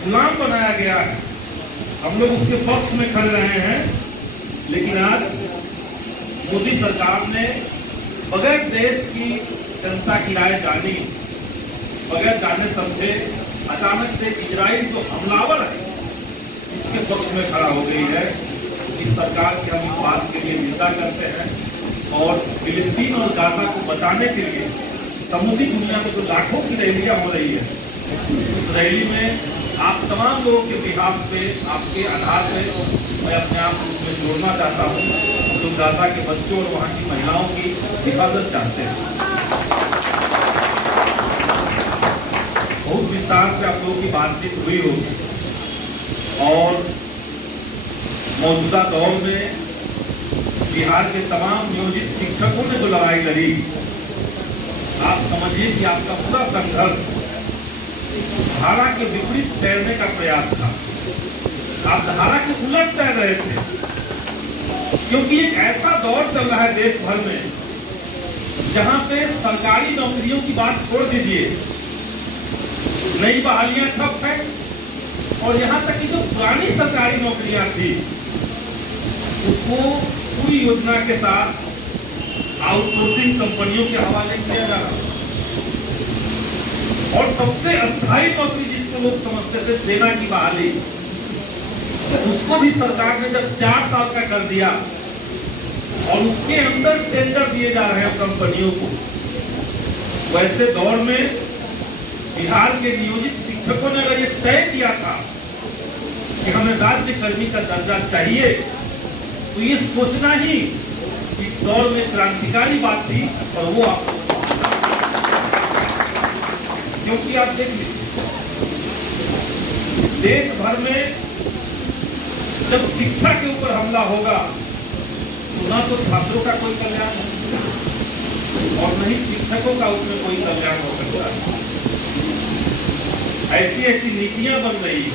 गुलाम बनाया गया है। हम लोग उसके पक्ष में खड़े रहे हैं, लेकिन आज मोदी सरकार ने बगैर देश की जनता की राय जानी, बगैर जाने समझे अचानक से इजराइल जो हमलावर है इसके पक्ष में खड़ा हो गई है। इस सरकार की हम इस बात के लिए निंदा करते हैं और फिलिस्तीन और गाजा को बचाने के लिए समूची दुनिया में जो लाखों की रैलियां हो रही है, उस रैली में आप तमाम लोगों के बिहाफ पे, आपके आधार पे मैं अपने आप को उसमें जोड़ना चाहता हूँ जो गाजा के बच्चों और वहाँ की महिलाओं की हिफाजत चाहते हैं। बहुत विस्तार से आप लोगों की बातचीत हुई होगी और मौजूदा दौर में बिहार के तमाम नियोजित शिक्षकों ने जो लड़ाई लड़ी, आप समझिए कि आपका पूरा संघर्ष धारा के विपरीत तैरने का प्रयास था। आप धारा के उलट तैर रहे थे, क्योंकि एक ऐसा दौर चल रहा है देश भर में जहां पे सरकारी नौकरियों की बात छोड़ दीजिए, नई बहालियां ठप है और यहां तक कि जो पुरानी सरकारी नौकरियां थी उसको पूरी योजना के साथ आउटसोर्सिंग कंपनियों के हवाले किया जा रहा है। और सबसे अस्थायी नौकरी जिसको लोग समझते थे सेना की बहाली, तो उसको भी सरकार ने जब 4 साल का कर दिया और उसके अंदर टेंडर दिए जा रहे हैं कंपनियों को, वैसे दौर में बिहार के नियोजित शिक्षकों ने अगर ये तय किया था कि हमें राज्य कर्मी का दर्जा चाहिए, तो ये सोचना ही इस दौर में क्रांतिकारी बात थी। और वो आपको, क्योंकि आप देख लीजिए देश भर में जब शिक्षा के ऊपर हमला होगा तो ना तो छात्रों का कोई कल्याण और न ही शिक्षकों का उसमें कोई कल्याण हो सकता है। ऐसी ऐसी नीतियां बन रही है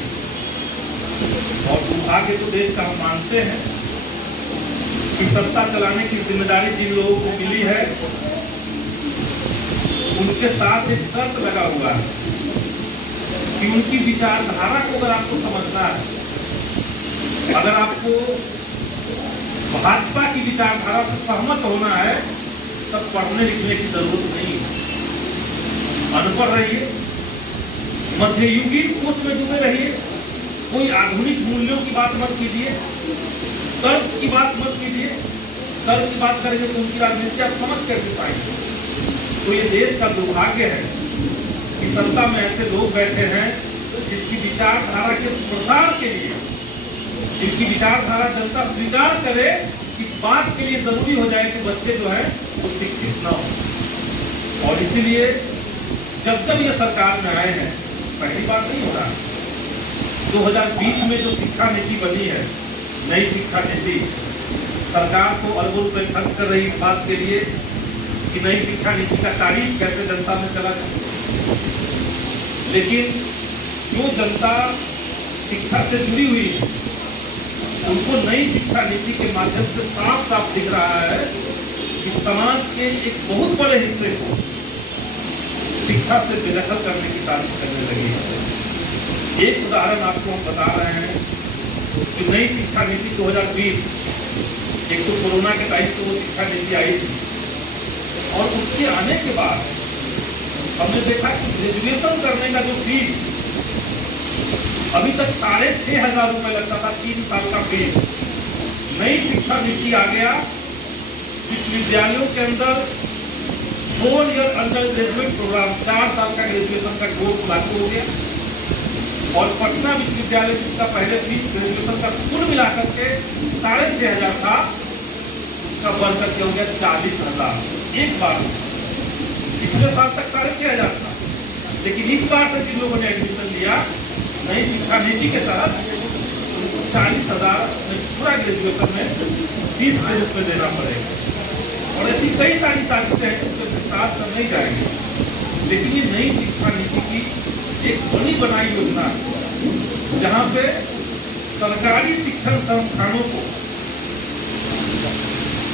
और दुर्भाग्य तो देश का हम मानते हैं कि सत्ता चलाने की जिम्मेदारी जिन लोगों को मिली है उनके साथ एक शर्त लगा हुआ है कि उनकी विचारधारा को अगर आपको समझना है, अगर आपको भाजपा की विचारधारा से सहमत होना है, तब पढ़ने लिखने की जरूरत नहीं है। अनपढ़ रहिए, मध्ययुगीन सोच में जुड़े रहिए, कोई आधुनिक मूल्यों की बात मत कीजिए, तर्क की बात मत कीजिए। तर्क की बात करेंगे तो उनकी राजनीति आप समझ कैसे पाएंगे। तो ये देश का दुर्भाग्य है कि सत्ता में ऐसे लोग बैठे हैं जिसकी विचारधारा के प्रसार के लिए, जिनकी विचारधारा जनता स्वीकार करे, इस बात के लिए जरूरी हो जाए कि बच्चे जो है वो शिक्षित न हो। और इसीलिए जब जब ये सरकार में आए हैं, पहली बार नहीं हो रहा, 2020 में जो शिक्षा नीति बनी है, नई शिक्षा नीति, सरकार को अरबों रुपए खर्च कर रही इस बात के लिए कि नई शिक्षा नीति का तारीफ कैसे जनता में चला जाए। लेकिन जो जनता शिक्षा से जुड़ी हुई है उनको नई शिक्षा नीति के माध्यम से साफ साफ दिख रहा है कि समाज के एक बहुत बड़े हिस्से को शिक्षा से बेदखल करने की तारीफ करने लगी है। एक उदाहरण आपको हम बता रहे हैं कि नई शिक्षा नीति 2020, एक तो कोरोना के टाइम पे वो शिक्षा नीति आई थी और उसके आने के बाद हमने देखा कि ग्रेजुएशन करने का जो फीस अभी तक 6,500 रुपए लगता था, 3 साल का फीस। नई शिक्षा नीति आ गया, विश्वविद्यालयों के अंदर 4 ईयर अंडर ग्रेजुएट प्रोग्राम, 4 साल का ग्रेजुएशन का कोर्स लागू हो गया और पटना विश्वविद्यालय जिसका पहले फीस ग्रेजुएशन का कुल मिलाकर के 6,500 था, उसका बढ़कर के हो गया 40,000 एक बार। पिछले साल तक 6,500 था, लेकिन इस बार से जिन लोगों ने एडमिशन लिया नई शिक्षा नीति के तहत, उनको 40,000 में पूरा ग्रेजुएशन में फीस के रूप में देना पड़ेगा। और ऐसी कई सारी तारीखें हैं जिसके विस्तार से नहीं जाएंगे, लेकिन ये नई शिक्षा नीति की एक बड़ी बनाई योजना है जहां पे सरकारी शिक्षण संस्थानों को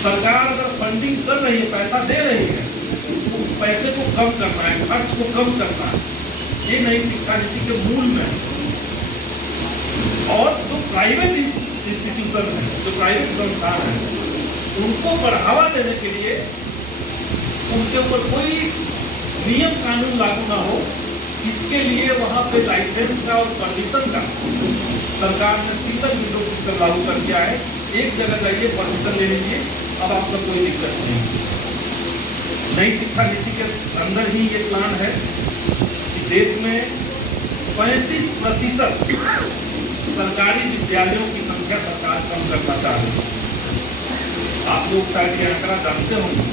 सरकार अगर फंडिंग कर रही है, पैसा दे रही है, तो उस पैसे को कम करना है, खर्च को कम करना है। ये नई शिक्षा नीति के मूल में है। प्राइवेट इंस्टीट्यूशन है, जो प्राइवेट संस्थान है, उनको बढ़ावा देने के लिए उनके ऊपर कोई नियम कानून लागू ना हो, इसके लिए वहां पे लाइसेंस का और परमिशन का सरकार ने सिंगल विंडो सिस्टम लागू कर दिया है। एक जगह जाइए, परमिशन ले लीजिए, अब आपका कोई दिक्कत नहीं। नई शिक्षा नीति के अंदर ही ये प्लान है कि देश में 35% सरकारी विद्यालयों की संख्या सरकार कम करना चाह रही है। आप लोग शायद ये आंकड़ा जानते होंगे।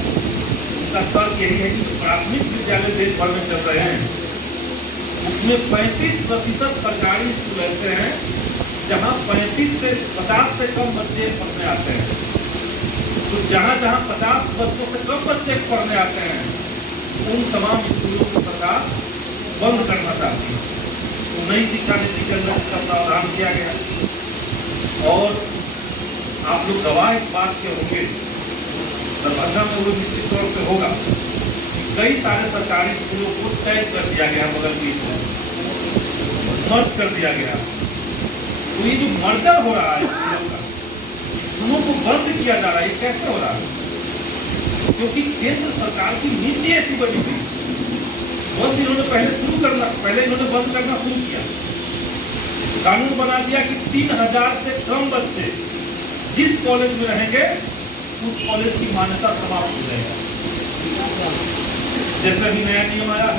उनका तर्क यही है कि जो प्राथमिक विद्यालय देश भर में चल रहे हैं, उसमें 35% सरकारी स्कूल ऐसे हैं जहां 50 से कम बच्चे पढ़ने आते हैं। तो जहां 50 बच्चों से कम बच्चे पढ़ने आते हैं, उन तमाम स्कूलों को सरकार बंद करना चाहती है। तो नई शिक्षा नीति के अंदर इसका प्रावधान किया गया। और आप लोग गवाह इस बात के होंगे, दरभंगा में वो निश्चित तौर पे होगा, कई सारे सरकारी स्कूलों को तय कर दिया गया, बगल बीच में मर्ज कर दिया गया। तो ये जो मर्जर हो रहा है स्कूलों का, स्कूलों को बंद किया जा रहा है, ये कैसे हो रहा है? क्योंकि केंद्र सरकार की नीति ऐसी बनी थी। बंद इन्होंने पहले इन्होंने बंद करना शुरू किया। कानून बना दिया कि 3000 से कम बच्चे जिस कॉलेज में रहेंगे उस कॉलेज की मान्यता समाप्त हो जाएगा। जैसे अभी नया नियम आया है,